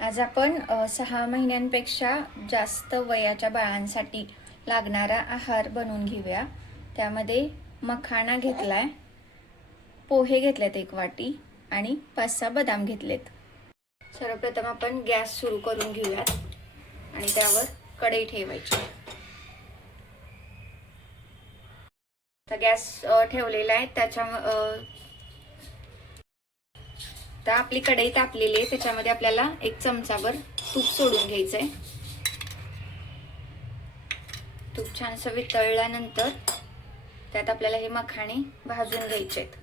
आज आपण 6 महिन्यांपेक्षा जास्त वयाच्या बाळांसाठी लागणारा आहार बनवून घेऊया। त्यामध्ये मखाना घेतलाय, पोहे घेतलेत 1 वाटी आणि 5-6 बदाम घेतलेत। सर्वप्रथम आपण गॅस सुरू करून घेऊयात आणि त्यावर कढई ठेवायची। तर गॅस ठेवलेला आहे, तर आपली कढई तापलेली आहे, त्याच्यामध्ये आपल्याला 1 चमचाभर तूप सोडून घ्यायचंय। तूप छानसं वितळल्यानंतर त्यात आपल्याला हे मखाणे भाजून घ्यायचे आहेत।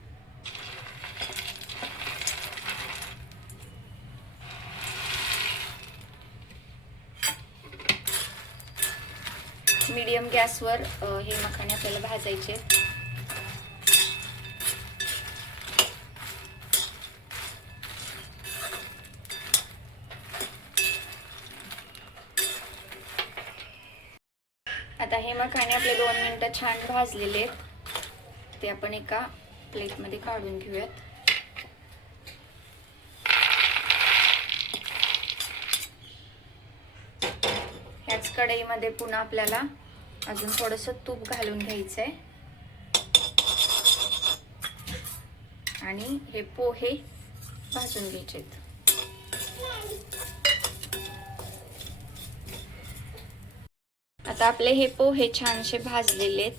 मीडियम गॅसवर हे मखाणे आपल्याला भाजायचे आहेत। आता हे मखाणे आपले 2 मिनिटं छान भाजलेले आहेत, ते आपण एका प्लेटमध्ये काढून घेऊयात। ह्याच कढईमध्ये पुन्हा आपल्याला अजून थोडंसं तूप घालून घ्यायचंय आणि हे पोहे भाजून घ्यायचे आहेत। आता आपले हे पोहे छानसे भाजलेले आहेत।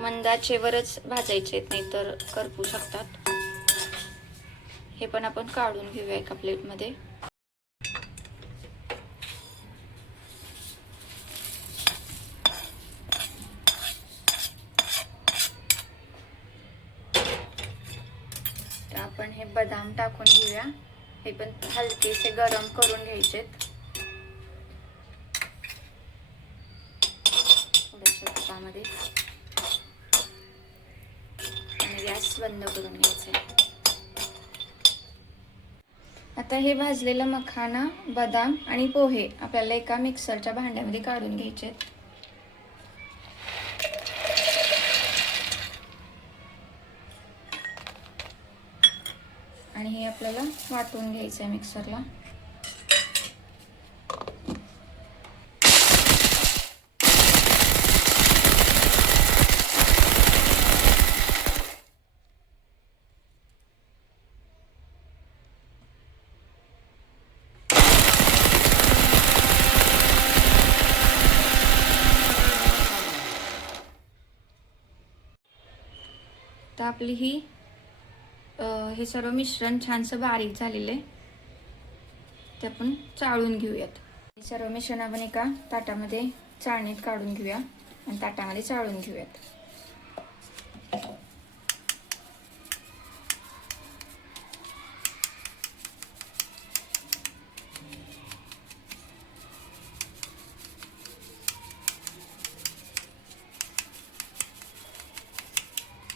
मंद आचेवरच भाजायचे आहेत, नाहीतर करपू शकतात। हे पण आपण काढून घेऊया एका प्लेटमध्ये। तर आपण हे बदाम टाकून घेऊया, हे पण हलकेसे गरम करून घ्यायचेत। तुपामध्ये आणि गॅस बंद करून घ्यायचा। आता हे भाजलेलं मखाना, बदाम आणि पोहे आपल्याला एका मिक्सरच्या भांड्यामध्ये काढून घ्यायचे। आणि हे आपल्याला वाटून घ्यायचं आहे मिक्सरला। तर आपली हे सर्व मिश्रण छानसं बारीक झालेलं आहे, ते आपण चाळून घेऊयात। हे सर्व मिश्रण आपण एका ताटामध्ये चाळणीत काढून घेऊया आणि ताटामध्ये चाळून घेऊयात।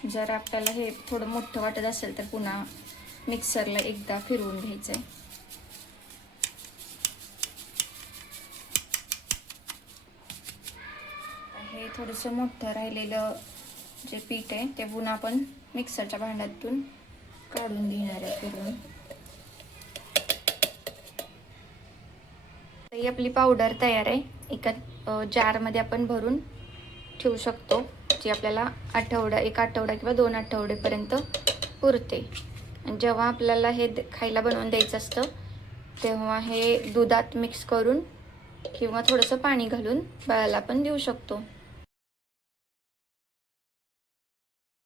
जर आपल्याला हे थोडं मोठं वाटत असेल तर पुन्हा मिक्सरला एकदा फिरवून घ्यायचंय। हे थोडंसं मोठं राहिलेलं जे पीठ आहे ते पुन्हा आपण मिक्सरच्या भांड्यातून काढून घेणार आहे फिरवून। ही आपली पावडर तयार आहे। एका जारमध्ये आपण भरून ठेवू शकतो, जी आपल्याला एक आठवडा किंवा 2 आठवडेपर्यंत पुरते। आणि जेव्हा आपल्याला हे खायला बनवून द्यायचं असतं तेव्हा हे दुधात मिक्स करून किंवा थोडंसं पाणी घालून बाळाला पण देऊ शकतो।